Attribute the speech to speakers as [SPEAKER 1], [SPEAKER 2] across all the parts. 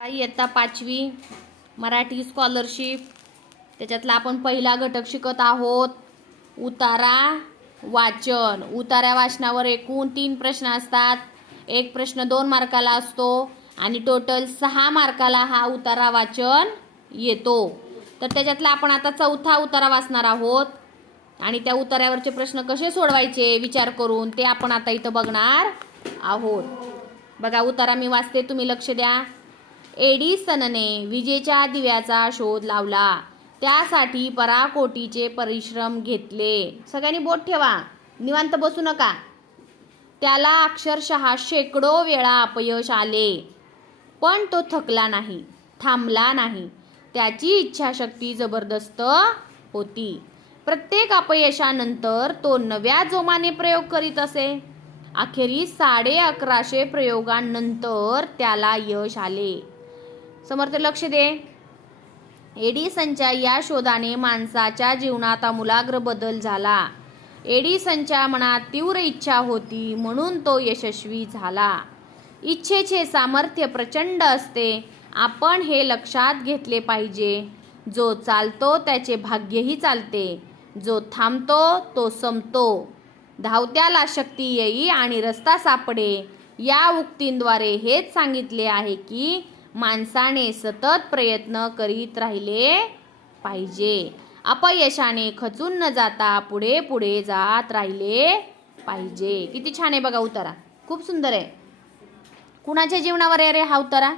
[SPEAKER 1] इयत्ता पाचवी मराठी स्कॉलरशिप त्याच्यातला आपण पहिला घटक शिकत आहोत. उतारा वाचन. उतारा वाचनावर एकूण तीन प्रश्न असतात. एक प्रश्न दोन मार्काला असतो आणि टोटल सहा मार्काला हा उतारा वाचन येतो. तर त्याच्यातला आपण आता चौथा उतारा वाचणार आहोत. आणि त्या उतार्यावरचे प्रश्न कसे सोडवायचे विचार करून ते आपण आता इथं बघणार आहोत. बघा उतारा मी वाचते तुम्ही लक्ष द्या. एडिसनने विजेच्या दिव्याचा शोध लावला. त्यासाठी पराकोटीचे परिश्रम घेतले. सगळ्यांनी बोट ठेवा. निवांत बसू नका. त्याला अक्षरशः शेकडो वेळा अपयश आले. पण तो थकला नाही थांबला नाही. त्याची इच्छाशक्ती जबरदस्त होती. प्रत्येक अपयशानंतर तो नव्या जोमाने प्रयोग करीत असे. अखेरीस साडे अकराशे प्रयोगांनंतर त्याला यश आले. समर्थ लक्ष दे. एडिसनच्या या शोधाने माणसाच्या जीवनात आमूलाग्र बदल झाला. एडिसनच्या मनात तीव्र इच्छा होती म्हणून तो यशस्वी झाला. इच्छेचे सामर्थ्य प्रचंड असते. आपण हे लक्षात घेतले पाहिजे. जो चालतो त्याचे भाग्यही चालते. जो थांबतो तो संपतो. धावत्याला शक्ती येई आणि रस्ता सापडे. या उक्तींद्वारे हेच सांगितले आहे की माणसाने सतत प्रयत्न करीत राहिले पाहिजे. अपयशाने खचून न जाता पुढे पुढे जात राहिले पाहिजे. किती छान आहे बघा उतारा. खूप सुंदर आहे. कुणाच्या जीवनावर आहे रे हा उतारा?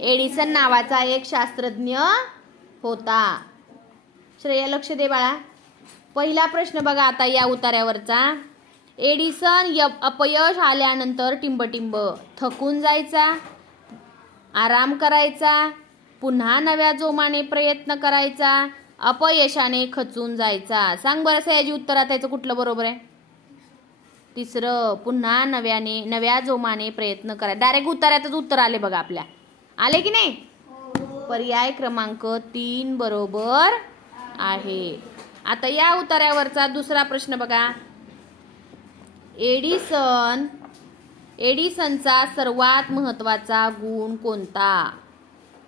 [SPEAKER 1] एडिसन नावाचा एक शास्त्रज्ञ होता. श्रेया लक्ष दे बाळा. पहिला प्रश्न बघा आता या उतार्यावरचा एडिसन अपयश आल्यानंतर टिंबटिंब थकून जायचा. आराम करायचा पुन्हा नव्या जोमाने प्रयत्न करायचा अपयशाने खचून जायचा. सांग बरं सयाजी उत्तरात याचं कुठलं बरोबर आहे? तिसरं पुन्हा नव्याने नव्या जोमाने प्रयत्न करा. डायरेक्ट उत्तरातच उत्तर आले बघा आपल्या. आले की नाही? पर्याय क्रमांक तीन बरोबर आहे. आता या उतार्यावरचा दुसरा प्रश्न बघा. एडिसन एडिसनचा सर्वात महत्त्वाचा गुण कोणता?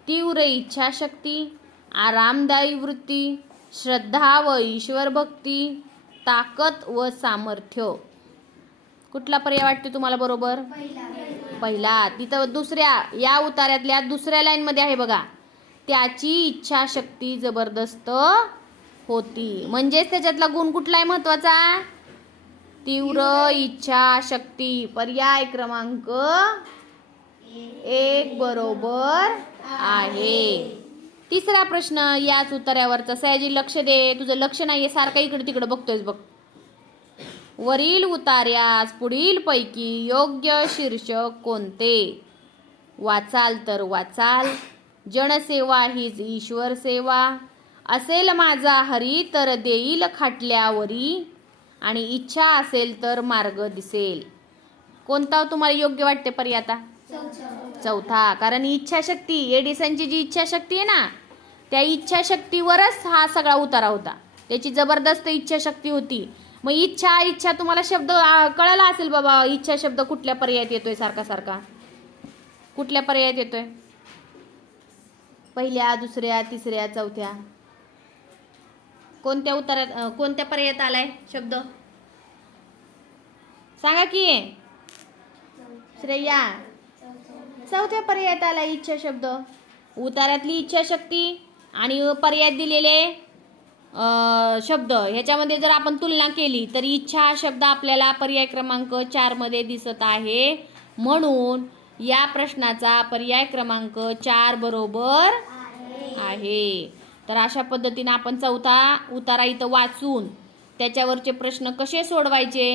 [SPEAKER 1] तीव्र इच्छाशक्ती आरामदायी वृत्ती श्रद्धा व ईश्वरभक्ती ताकद व सामर्थ्य. कुठला पर्याय वाटते तुम्हाला बरोबर? पहिला. तिथं दुसऱ्या या उतार्यातल्या दुसऱ्या लाईनमध्ये आहे बघा. त्याची इच्छाशक्ती जबरदस्त होती. म्हणजेच त्याच्यातला गुण कुठला आहे महत्त्वाचा? तीव्र इच्छाशक्ती पर्याय क्रमांक एक बरोबर आहे. तिसरा प्रश्न याच उत्तरावरचा. सयाजी लक्ष दे. तुझं लक्ष नाहीये सारखं इकडे तिकडे बघतोयस बघ. वरील उतार्यास पुढील पैकी योग्य शीर्षक कोणते? वाचाल तर वाचाल. जनसेवा हीच ईश्वर सेवा. असेल माझा हरी तर देईल खाटल्यावरी. आणि इच्छा असेल तर मार्ग दिसेल. कोणता हो तुम्हाला योग्य वाटते पर्याय आता? चौथा. कारण इच्छाशक्ती एडिसनची जी इच्छाशक्ती आहे ना त्या इच्छाशक्तीवरच हा सगळा उतारा होता. त्याची जबरदस्त इच्छाशक्ती होती. मग इच्छा इच्छा तुम्हाला शब्द कळला कळाला असेल बाबा इच्छा शब्द कुठल्या पर्यायात येतोय सारखा सारखा? कुठल्या पर्यायात येतोय? पहिल्या दुसऱ्या तिसऱ्या चौथ्या? कोणत्या उतारात कोणत्या पर्यायात आलाय शब्द? सांगा की. श्रेया. चौथ्या पर्यायात आला इच्छा शब्द. उतारातली इच्छाशक्ती आणि पर्यायात दिलेले शब्द. ह्याच्यामध्ये जर आपण तुलना केली तर इच्छा हा शब्द आपल्याला पर्याय क्रमांक चारमध्ये दिसत आहे. म्हणून या प्रश्नाचा पर्याय क्रमांक चार बरोबर आहे. तर अशा पद्धतीने आपण चौथा उतारा इथं वाचून त्याच्यावरचे प्रश्न कसे सोडवायचे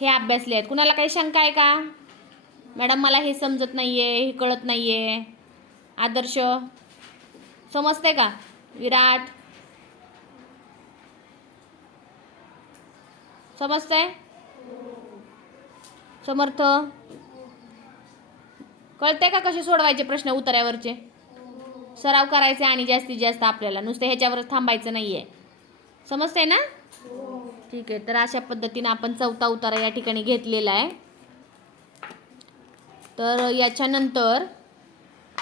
[SPEAKER 1] हे अभ्यासले आहेत. कुणाला काही शंका आहे का? मॅडम मला हे समजत नाही आहे हे कळत नाही आहे आदर्श समजते का? विराट समजतंय? समर्थ कळते का कसे सोडवायचे प्रश्न उतऱ्यावरचे? सराव करायचे आणि जास्तीत जास्त आपल्याला. नुसतं ह्याच्यावरच थांबायचं नाही आहे समजतंय ना? ठीक आहे तर अशा पद्धतीने आपण चौथा उतारा या ठिकाणी घेतलेला आहे. तर याच्यानंतर